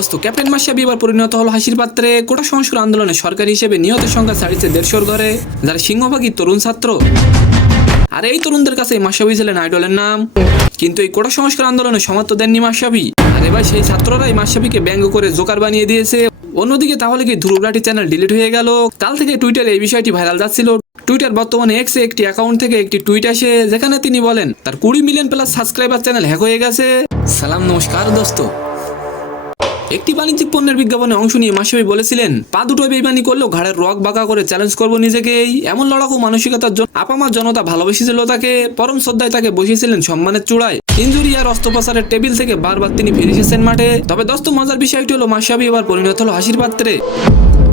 দোস্ত ক্যাপ্টেন মাশরাফি এবার পরিণত হলো হাসির পাত্রে। কোটা সংস্কার আন্দোলনে সরকারি হিসেবে নিহতের সংখ্যা ছাড়িয়েছে 150 ঘরে, যারা সিংহভাগই তরুণ ছাত্র। আর এই তরুণদের কাছে মাশরাফি ছিলেন আইডলের নাম। কিন্তু এই কোটা সংস্কার আন্দোলনে সমর্থন দেননি মাশরাফি। আর এবার সেই ছাত্ররাই মাশরাফিকে ব্যঙ্গ করে জোকার বানিয়ে দিয়েছে। অন্যদিকে তাহলে কি ধ্রুবরাটি চ্যানেল ডিলিট হয়ে গেল? কাল থেকে টুইটারে এই বিষয়টি ভাইরাল যাচ্ছিল। টুইটার বর্তমানে এক্সে একটি অ্যাকাউন্ট থেকে একটি টুইট আসে, যেখানে তিনি বলেন তার 20 million plus subscriber channel hack হয়ে গেছে। সালাম নমস্কার দোস্ত। একটি বাণিজ্যিক পণ্যের বিজ্ঞাপনে অংশ নিয়ে মাশরাফি বলেছিলেন, পা দুটো বেইমানি করলেও ঘাড়ের রক বাঁকা করে চ্যালেঞ্জ করবো নিজেকেই। এমন লড়াকু মানসিকতার জন্য আপামার জনতা ভালোবেসেছিল তাকে। পরম শ্রদ্ধায় তাকে বসিয়েছিলেন সম্মানের চূড়ায়। ইনজুরি আর অস্ত্রোপচারের টেবিল থেকে বারবার তিনি ফিরে এসেছেন মাঠে। তবে দোস্ত, মজার বিষয়টি হলো মাশরাফি এবার পরিণত হলো হাসির পাত্রে।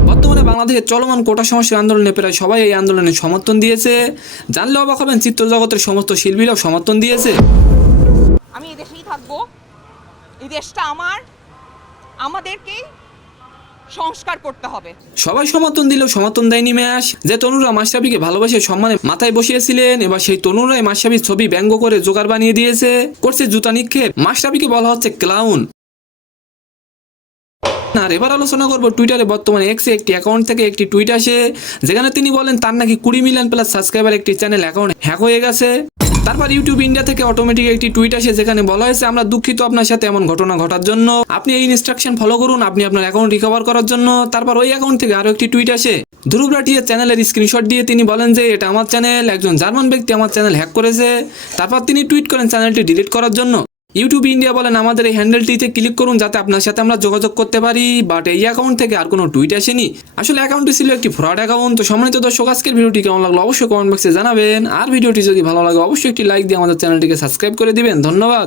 বর্তমানে বাংলাদেশের চলমান কোটা সংস্কার আন্দোলনে প্রায় সবাই এই আন্দোলনে সমর্থন দিয়েছে। জানলে অবাক হবেন, চিত্রজগতের সমস্ত শিল্পীরাও সমর্থন দিয়েছে। আমি এই দেশেই থাকবো, এই দেশটা আমার, আমাদেরকেই সংস্কার করতে হবে। সবাই সমর্থন দিলেও সমর্থন দেয়নি ম্যাশ। যে তরুণরা মাশরাফিকে ভালোবাসে সম্মানে মাথায় বসিয়েছিলেন, এবার সেই তরুণরাই মাশরাফির ছবি ব্যঙ্গ করে জোকার বানিয়ে দিয়েছে, করছে জুতা নিক্ষেপ। মাশরাফিকে বলা হচ্ছে ক্লাউন। আর এবার আলোচনা করবো টুইটারে বর্তমানে এক্সে একটি অ্যাকাউন্ট থেকে একটি টুইট আসে, যেখানে তিনি বলেন তার নাকি 20 মিলিয়ন প্লাস সাবস্ক্রাইবার একটি চ্যানেল অ্যাকাউন্ট হ্যাক হয়ে গেছে। তারপর ইউটিউব ইন্ডিয়া থেকে অটোমেটিক একটি টুইট আসে, যেখানে বলা হয়েছে, আমরা দুঃখিত আপনার সাথে এমন ঘটনা ঘটার জন্য। আপনি এই ইনস্ট্রাকশন ফলো করুন আপনি আপনার অ্যাকাউন্ট রিকভার করার জন্য। তারপর ওই অ্যাকাউন্ট থেকে আরো একটি টুইট আসে, ধ্রুবরাটির চ্যানেলের স্ক্রিনশট দিয়ে তিনি বলেন যে এটা আমার চ্যানেল, একজন জার্মান ব্যক্তি আমার চ্যানেল হ্যাক করেছে। তারপর তিনি টুইট করেন চ্যানেলটি ডিলিট করার জন্য। ইউটিউব ইন্ডিয়া বলেন আমাদের এই হ্যান্ডেলটিতে ক্লিক করুন যাতে আপনার সাথে আমরা যোগাযোগ করতে পারি। বাট এই অ্যাকাউন্ট থেকে আর কোনো টুইট আসেনি। আসলে অ্যাকাউন্টটি ছিল একটি ফ্রড অ্যাকাউন্ট। তো সম্মানিত দর্শক, আজকের ভিডিওটি কেমন লাগলো অবশ্যই কমেন্ট বক্সে জানাবেন। আর ভিডিওটি যদি ভালো লাগে অবশ্যই একটি লাইক দিয়ে আমাদের চ্যানেলটিকে সাবস্ক্রাইব করে দিবেন। ধন্যবাদ।